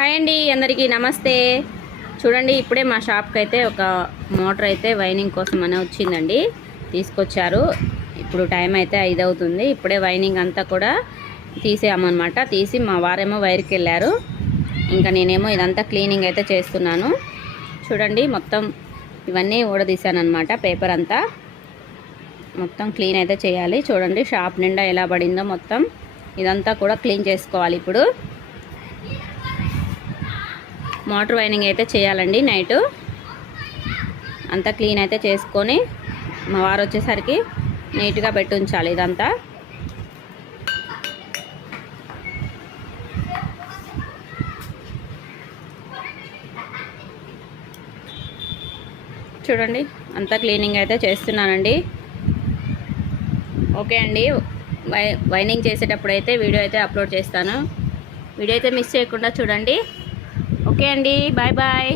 Hi అండి, అందరికీ నమస్తే. చూడండి, ఇప్పుడే మా షాప్కి అయితే ఒక మోటార్ అయితే వైనింగ్ కోసం అని వచ్చిందండి, తీసుకొచ్చారు. ఇప్పుడు టైం అయితే 5 అవుతుంది. ఇప్పుడే వైనింగ్ అంతా కూడా తీసామన్నమాట. తీసి మా వారేమో వైర్కి వెళ్ళారు, ఇంకా నేనేమో ఇదంతా క్లీనింగ్ అయితే చేస్తున్నాను. చూడండి, మొత్తం ఇవన్నీ ఊడదీశానమాట. పేపర్ అంతా మొత్తం క్లీన్ అయితే చేయాలి. చూడండి, షాప్ నిండా ఎలా పడిందో మొత్తం ఇదంతా కూడా క్లీన్ చేసుకోవాలి. ఇప్పుడు మోటార్ వైనింగ్ అయితే చేయాలండి. నైటు అంతా క్లీన్ అయితే చేసుకొని మా వారు వచ్చేసరికి నీట్గా పెట్టి ఉంచాలి ఇదంతా. చూడండి, అంతా క్లీనింగ్ అయితే చేస్తున్నానండి. ఓకే అండి, వైనింగ్ చేసేటప్పుడు అయితే వీడియో అయితే అప్లోడ్ చేస్తాను. వీడియో అయితే మిస్ చేయకుండా చూడండి. ఓకే అండి, బాయ్ బాయ్.